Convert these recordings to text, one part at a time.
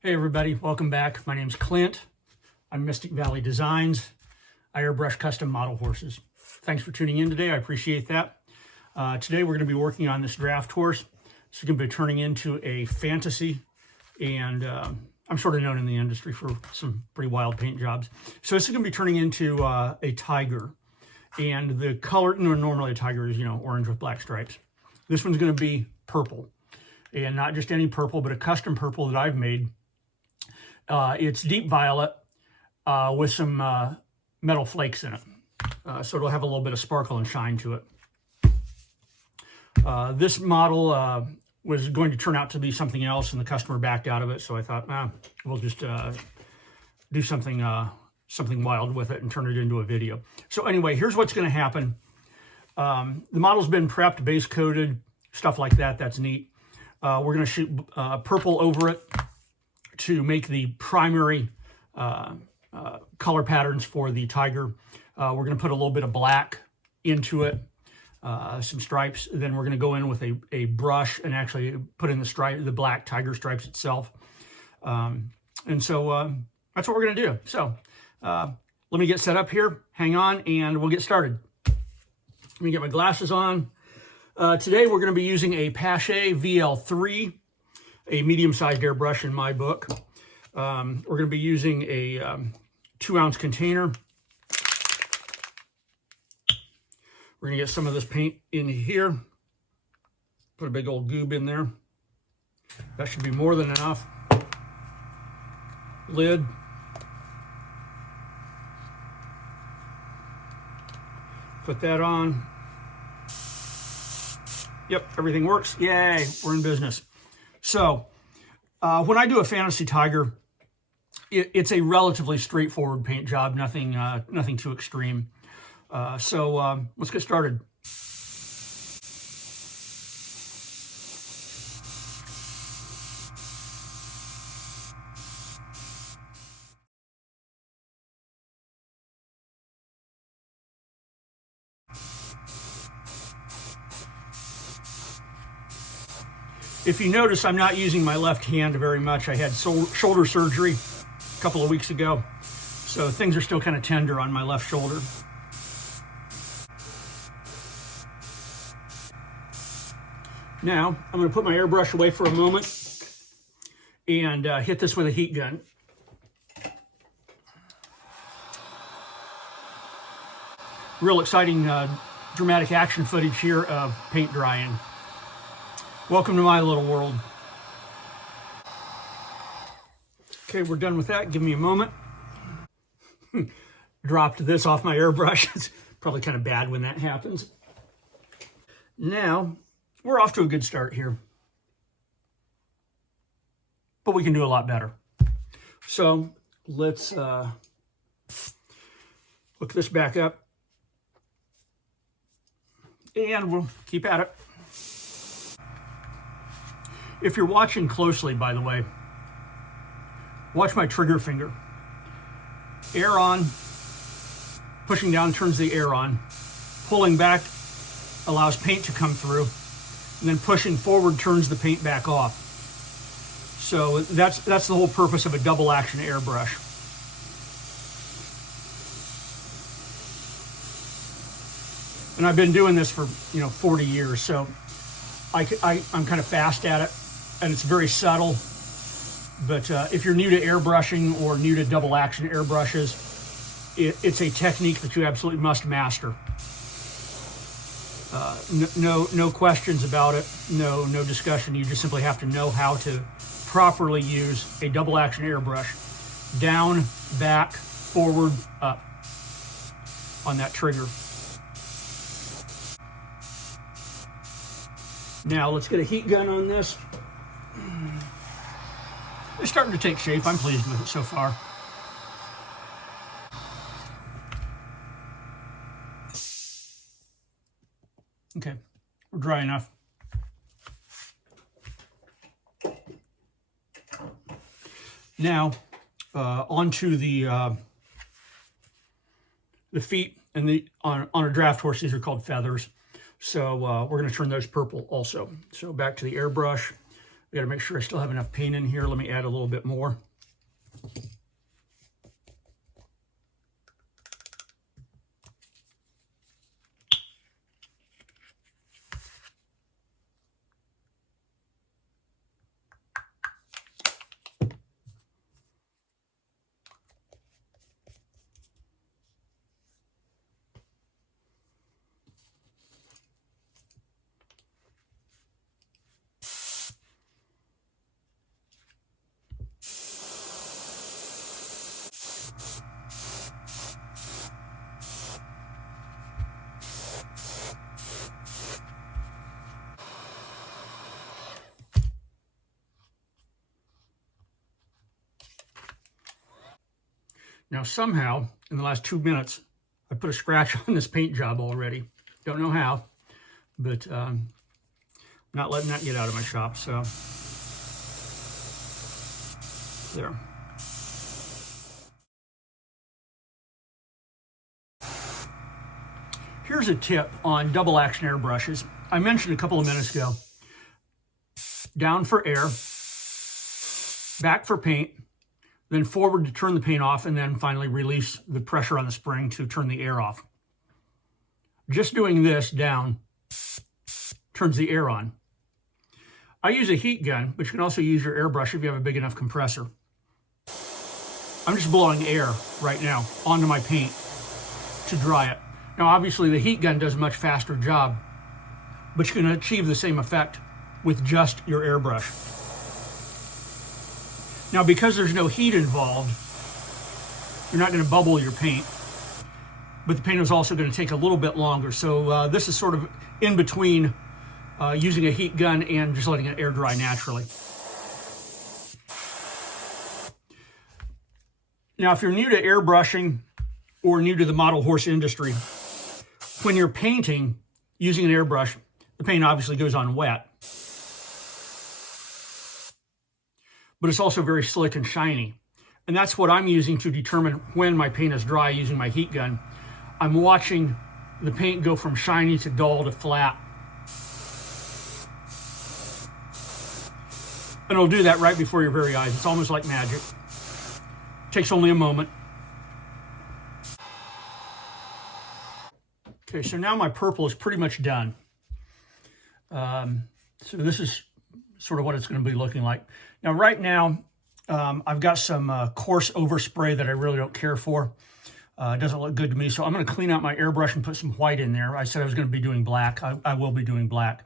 Hey everybody, welcome back. My name's Clint. I'm Mystic Valley Designs. I airbrush custom model horses. Thanks for tuning in today. I appreciate that. Today we're going to be working on this draft horse. It's going to be turning into a fantasy, and I'm sort of known in the industry for some pretty wild paint jobs. So this is going to be turning into a tiger, and the color, normally a tiger is, orange with black stripes. This one's going to be purple, and not just any purple, but a custom purple that I've made. It's deep violet with some metal flakes in it. So it'll have a little bit of sparkle and shine to it. This model was going to turn out to be something else, and the customer backed out of it. So I thought, we'll just do something wild with it and turn it into a video. So anyway, here's what's going to happen. The model's been prepped, base coated, stuff like that. That's neat. We're going to shoot purple over it to make the primary color patterns for the tiger. We're going to put a little bit of black into it, some stripes. Then we're going to go in with a brush and actually put in the black tiger stripes itself. And so that's what we're going to do. So let me get set up here. Hang on, and we'll get started. Let me get my glasses on. Today we're going to be using a Pache VL3. A medium-sized airbrush in my book. We're going to be using a 2-ounce container. We're going to get some of this paint in here. Put a big old goob in there. That should be more than enough. Lid. Put that on. Yep, everything works. Yay, we're in business. So when I do a fantasy tiger, it's a relatively straightforward paint job, nothing too extreme. So let's get started. If you notice, I'm not using my left hand very much. I had shoulder surgery a couple of weeks ago, so things are still kind of tender on my left shoulder. Now, I'm going to put my airbrush away for a moment and hit this with a heat gun. Real exciting, dramatic action footage here of paint drying. Welcome to my little world. Okay, we're done with that. Give me a moment. Dropped this off my airbrush. It's probably kind of bad when that happens. Now, we're off to a good start here. But we can do a lot better. So, let's look this back up. And we'll keep at it. If you're watching closely, by the way, watch my trigger finger. Air on, pushing down turns the air on. Pulling back allows paint to come through. And then pushing forward turns the paint back off. So that's the whole purpose of a double action airbrush. And I've been doing this for 40 years, so I'm kind of fast at it. And it's very subtle, but if you're new to airbrushing or new to double action airbrushes, it's a technique that you absolutely must master. No questions about it, no discussion. You just simply have to know how to properly use a double action airbrush. Down, back, forward, up on that trigger. Now let's get a heat gun on this. It's starting to take shape. I'm pleased with it so far. Okay, we're dry enough. Now, onto the feet and on a draft horse. These are called feathers. So we're going to turn those purple also. So back to the airbrush. I got to make sure I still have enough paint in here. Let me add a little bit more. Now somehow, in the last 2 minutes, I put a scratch on this paint job already. Don't know how, but I'm not letting that get out of my shop, so there. Here's a tip on double action airbrushes. I mentioned a couple of minutes ago, down for air, back for paint, then forward to turn the paint off, and then finally release the pressure on the spring to turn the air off. Just doing this down turns the air on. I use a heat gun, but you can also use your airbrush if you have a big enough compressor. I'm just blowing air right now onto my paint to dry it. Now, obviously, the heat gun does a much faster job, but you can achieve the same effect with just your airbrush. Now, because there's no heat involved, you're not going to bubble your paint, but the paint is also going to take a little bit longer. So this is sort of in between using a heat gun and just letting it air dry naturally. Now, if you're new to airbrushing or new to the model horse industry, when you're painting using an airbrush, the paint obviously goes on wet, but it's also very slick and shiny. And that's what I'm using to determine when my paint is dry using my heat gun. I'm watching the paint go from shiny to dull to flat. And it'll do that right before your very eyes. It's almost like magic. It takes only a moment. Okay, so now my purple is pretty much done. So this is sort of what it's going to be looking like. Now, right now, I've got some coarse overspray that I really don't care for. It doesn't look good to me, so I'm going to clean out my airbrush and put some white in there. I said I was going to be doing black. I will be doing black,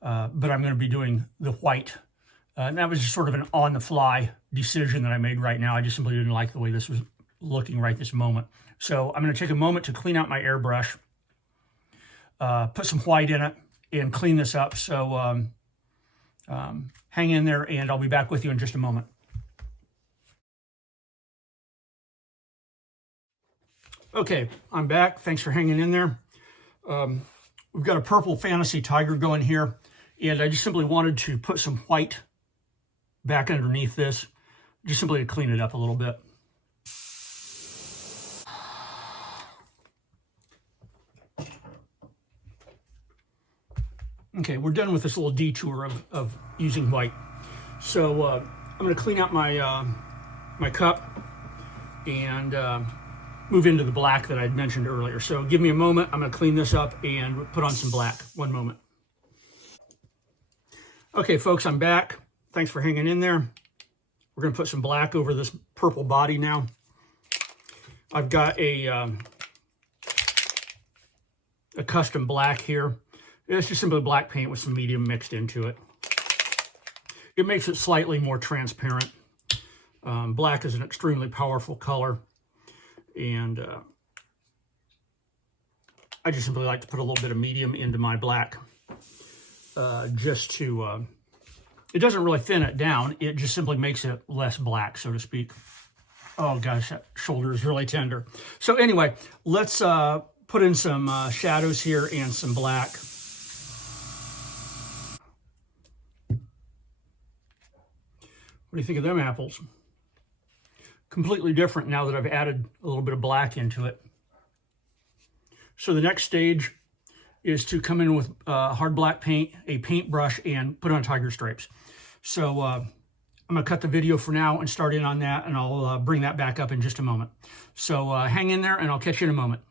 but I'm going to be doing the white. And that was just sort of an on-the-fly decision that I made right now. I just simply didn't like the way this was looking right this moment. So I'm going to take a moment to clean out my airbrush, put some white in it, and clean this up. So hang in there, and I'll be back with you in just a moment. Okay, I'm back. Thanks for hanging in there. We've got a purple fantasy tiger going here, and I just simply wanted to put some white back underneath this, just simply to clean it up a little bit. Okay, we're done with this little detour of using white. So I'm going to clean out my my cup and move into the black that I'd mentioned earlier. So give me a moment. I'm going to clean this up and put on some black. One moment. Okay, folks, I'm back. Thanks for hanging in there. We're going to put some black over this purple body now. I've got a custom black here. It's just simply black paint with some medium mixed into it. It makes it slightly more transparent. Black is an extremely powerful color, and I just simply like to put a little bit of medium into my black just to, it doesn't really thin it down, it just simply makes it less black, so to speak. Oh gosh, that shoulder is really tender. So anyway, let's put in some shadows here and some black. What do you think of them apples? Completely different now that I've added a little bit of black into it. So the next stage is to come in with hard black paint, a paintbrush, and put on tiger stripes. So I'm going to cut the video for now and start in on that, and I'll bring that back up in just a moment. So hang in there, and I'll catch you in a moment.